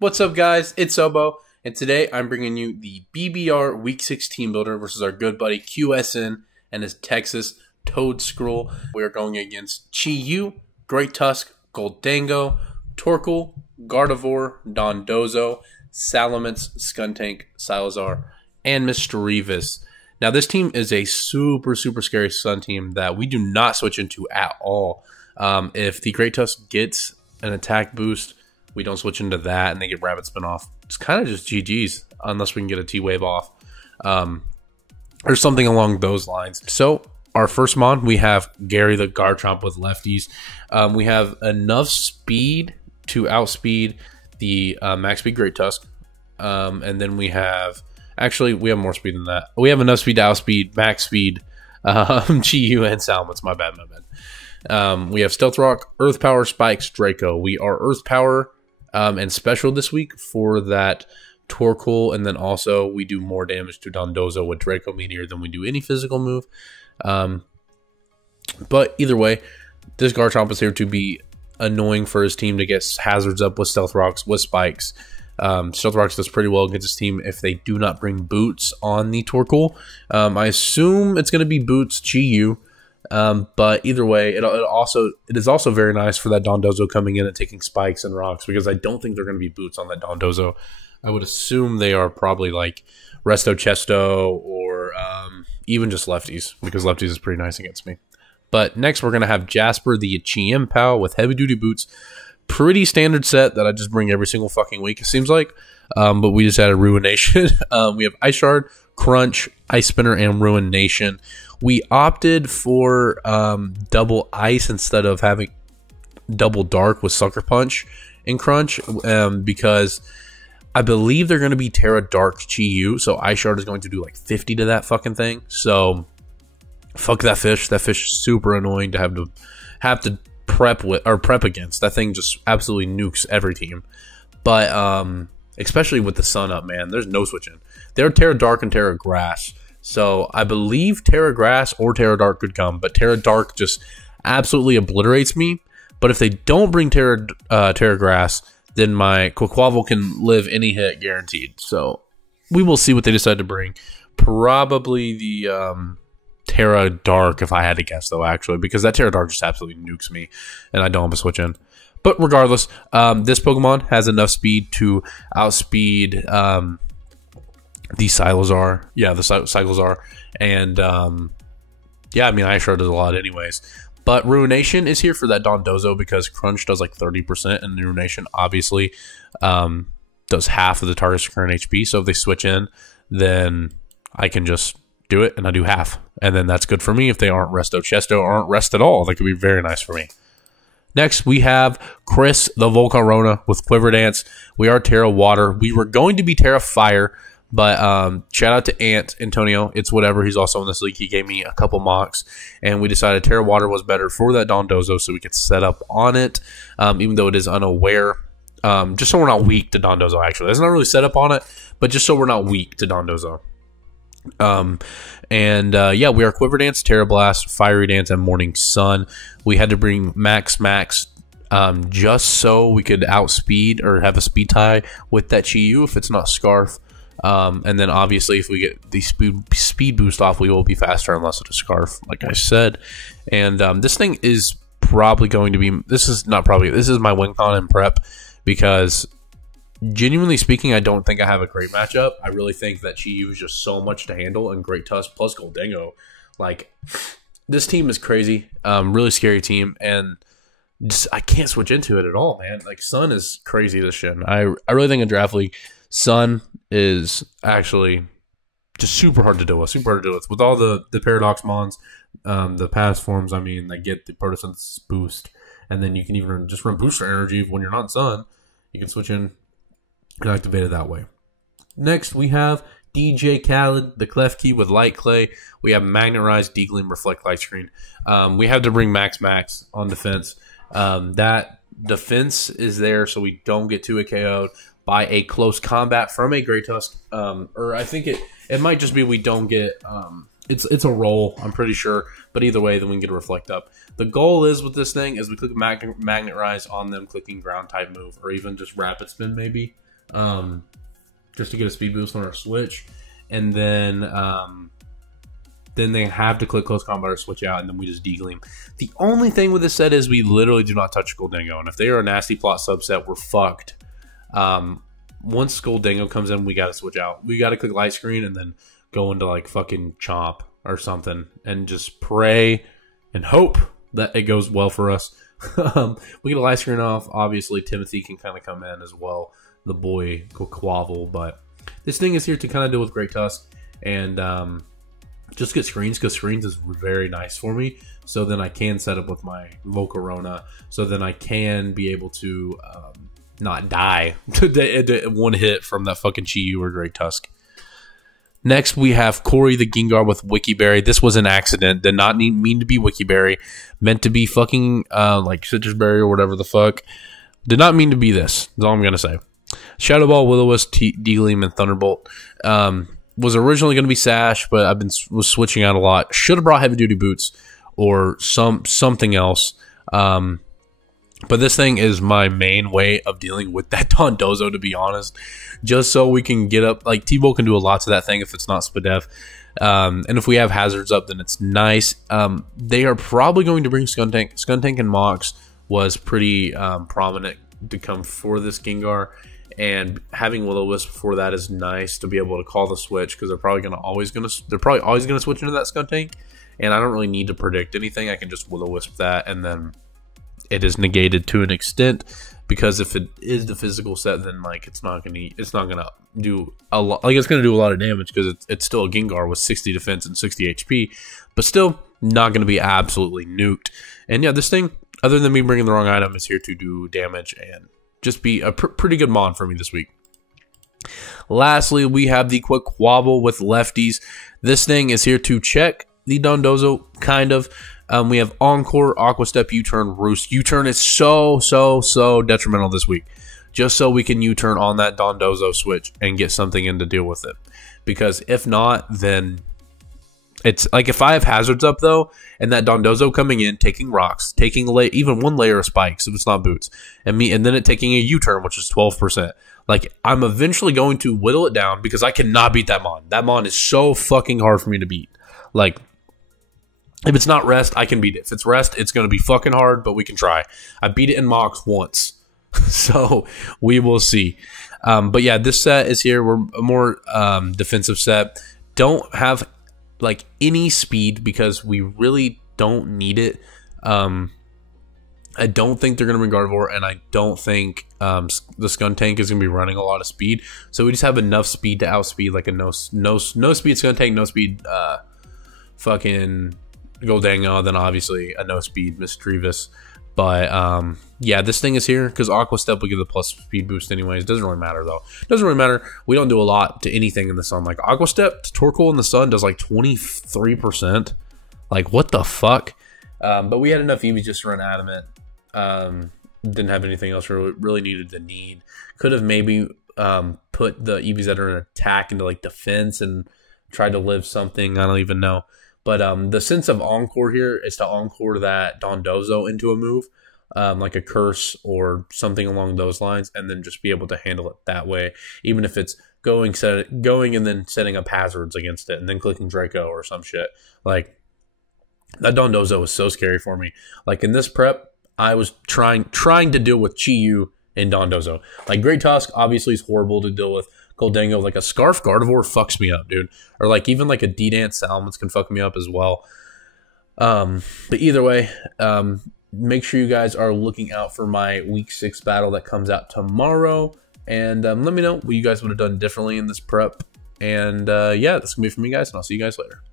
What's up, guys? It's Obo, and today I'm bringing you the BBR Week 6 Team Builder versus our good buddy QSN and his Texas Toedscruel. We are going against Chi-Yu, Great Tusk, Goldango, Torkoal, Gardevoir, Dondozo, Salamence, Skuntank, Salazar, and Mischievous. Now, this team is a super scary Sun team that we do not switch into at all. If the Great Tusk gets an attack boost, we don't switch into that, and they get Rabbit Spin off. It's kind of just GG's, unless we can get a T-Wave off. Or something along those lines. So, our first mon, we have Gary the Garchomp with lefties. We have enough speed to outspeed the Max Speed Great Tusk. And then we have... Actually, we have more speed than that. We have enough speed to outspeed Max Speed Chi-Yu and Salamence. My bad. We have Stealth Rock, Earth Power, Spikes, Draco. We are Earth Power and Special this week for that Torkoal, and then also we do more damage to Dondozo with Draco Meteor than we do any physical move. But either way, this Garchomp is here to be annoying for his team to get hazards up with Stealth Rocks, with Spikes. Stealth Rocks does pretty well against his team if they do not bring boots on the Torkoal. I assume it's going to be boots Chi-Yu. But either way, it is also very nice for that Dondozo coming in and taking Spikes and Rocks, because I don't think they're going to be boots on that Dondozo. I would assume they are probably like Resto Chesto or even just lefties, because lefties is pretty nice against me. But next we're going to have Jasper the Chien-Pao with heavy duty boots. Pretty standard set that I just bring every single fucking week, it seems like. But we just added Ruination. We have Ice Shard, Crunch, Ice Spinner, and Ruination. We opted for double Ice instead of having double Dark with Sucker Punch and Crunch, because I believe they're going to be Terra Dark Chi-Yu, so Ice Shard is going to do like 50 to that fucking thing. So fuck that fish. That fish is super annoying to have to prep with or prep against. That thing just absolutely nukes every team. But especially with the sun up, man, there's no switching. They're Terra Dark and Terra Grass. So I believe Terra Grass or Terra Dark could come, but Terra Dark just absolutely obliterates me. But if they don't bring Terra Grass, then my Quaquaval can live any hit guaranteed. So we will see what they decide to bring. Probably the Terra Dark, if I had to guess, though, actually, because that Terra Dark just absolutely nukes me, and I don't want to switch in. But regardless, this Pokemon has enough speed to outspeed the Salazar. Yeah, the Salazar. And, yeah, I mean, Ice Shard does a lot anyways. But Ruination is here for that Dondozo, because Crunch does like 30%, and Ruination obviously does half of the target's current HP. So if they switch in, then I can just do it, and I do half. And then that's good for me if they aren't Resto Chesto or aren't Rest at all. That could be very nice for me. Next, we have Chris the Volcarona with Quiver Dance. We are Terra Water. We were going to be Terra Fire, but shout out to Antonio. It's whatever. He's also in this league. He gave me a couple mocks, and we decided Terra Water was better for that Dondozo, so we could set up on it, even though it is unaware. Just so we're not weak to Dondozo, actually. It's not really set up on it, but just so we're not weak to Dondozo. Yeah, we are Quiver Dance, Terra Blast, Fiery Dance, and Morning Sun. We had to bring Max just so we could outspeed or have a speed tie with that Chi-Yu if it's not Scarf. And then obviously if we get the speed boost off, we will be faster unless it's a Scarf, like I said. And this thing is probably going to be, this is my win con in prep, because genuinely speaking, I don't think I have a great matchup. I really think that Chi-Yu is just so much to handle, and Great Tusk plus Goldango. Like, this team is crazy. Really scary team, and just I can't switch into it at all, man. Like, Sun is crazy this gen. I really think in Draft League, Sun is actually just super hard to deal with. With all the Paradox Mons, the past forms, I mean, that get the Protosynthesis boost, and then you can even just run Booster Energy when you're not Sun. You can switch in and activate it that way. Next, we have DJ Khaled, the Klefki with Light Clay. We have Magnerize, D-Gleam, Reflect Light Screen. We have to bring Max on defense. That defense is there so we don't get 2 KO'd by a close combat from a Great Tusk. Or I think it might just be we don't get... It's a roll, I'm pretty sure. But either way, then we can get a Reflect up. The goal is with this thing is we click Magnerize on them clicking ground type move, or even just Rapid Spin maybe. just to get a speed boost on our switch, and then they have to click close combat or switch out, and then we just D-Gleam. The only thing with this set is we literally do not touch Goldengo, and if they are a nasty plot subset, we're fucked. Once Goldengo comes in, we got to switch out. We got to click light screen and then go into like fucking Chomp or something and just pray and hope that it goes well for us. We get a light screen off. Obviously, Timothy can kind of come in as well, the boy Quavel, but this thing is here to kind of deal with Great Tusk and just get screens, because screens is very nice for me. So then I can set up with my Volcarona. So then I can be able to not die to one hit from that fucking Chi-Yu or Great Tusk. Next, we have Corey the Gengar with Wikiberry. This was an accident. Did not mean to be Wikiberry. Meant to be fucking like Citrus Berry or whatever the fuck. Did not mean to be this. That's all I'm going to say. Shadow Ball, Will-O-Wisp, D-Gleam, and Thunderbolt. Was originally going to be Sash, but was switching out a lot. Should have brought Heavy Duty Boots or something else. But this thing is my main way of dealing with that Dondozo, to be honest. Just so we can get up. Like, T-Bolt can do a lot to that thing if it's not Spadef. And if we have hazards up, then it's nice. They are probably going to bring Skuntank. Skuntank and Mox was pretty prominent to come for this Gengar. And having Will-O-Wisp before that is nice to be able to call the switch, because they're probably always gonna switch into that Skuntank. And I don't really need to predict anything. I can just Will-O-Wisp that, and then it is negated to an extent, because if it is the physical set, then like it's not gonna do a lot. Like, it's gonna do a lot of damage because it's still a Gengar with 60 defense and 60 HP, but still not gonna be absolutely nuked. And yeah, this thing, other than me bringing the wrong item, is here to do damage and just be a pretty good mon for me this week. Lastly, we have the quick Wobble with lefties. This thing is here to check the Dondozo, kind of. We have Encore, Aqua Step, U-Turn, Roost. U-Turn is so detrimental this week. Just so we can U-Turn on that Dondozo switch and get something in to deal with it. Because if not, then it's like, if I have hazards up though, and that Dondozo coming in, taking rocks, taking even one layer of spikes if it's not boots, and then it taking a U-turn, which is 12%. Like, I'm eventually going to whittle it down, because I cannot beat that mon. That mon is so fucking hard for me to beat. Like, if it's not rest, I can beat it. If it's rest, it's going to be fucking hard, but we can try. I beat it in Mox once, so we will see. But yeah, this set is here. We're a more defensive set. Don't have like any speed, because we really don't need it. I don't think they're going to bring Gardevoir, and I don't think the Skuntank is going to be running a lot of speed. So we just have enough speed to outspeed like a no speed Skuntank, no speed fucking Goldengo, then obviously a no speed Misdreavus. But yeah, this thing is here because Aqua Step will give the plus speed boost anyways. Doesn't really matter though. Doesn't really matter. We don't do a lot to anything in the sun. Like, Aqua Step to Torkoal in the sun does like 23%. Like, what the fuck? But we had enough EVs just to run Adamant. Didn't have anything else really needed to need. Could have maybe put the EVs that are in attack into like defense and tried to live something. I don't even know. But the sense of Encore here is to Encore that Dondozo into a move, like a Curse or something along those lines, and then just be able to handle it that way, even if it's going and then setting up hazards against it, and then clicking Draco or some shit. Like, that Dondozo was so scary for me. Like, in this prep, I was trying to deal with Chi-Yu and Dondozo. Like, Great Tusk obviously is horrible to deal with. Goldengo, like a Scarf Gardevoir fucks me up, dude. Or like even like a D-Dance Salamence can fuck me up as well. But either way, make sure you guys are looking out for my Week 6 battle that comes out tomorrow. And let me know what you guys would have done differently in this prep. And yeah, that's going to be it for me, guys. And I'll see you guys later.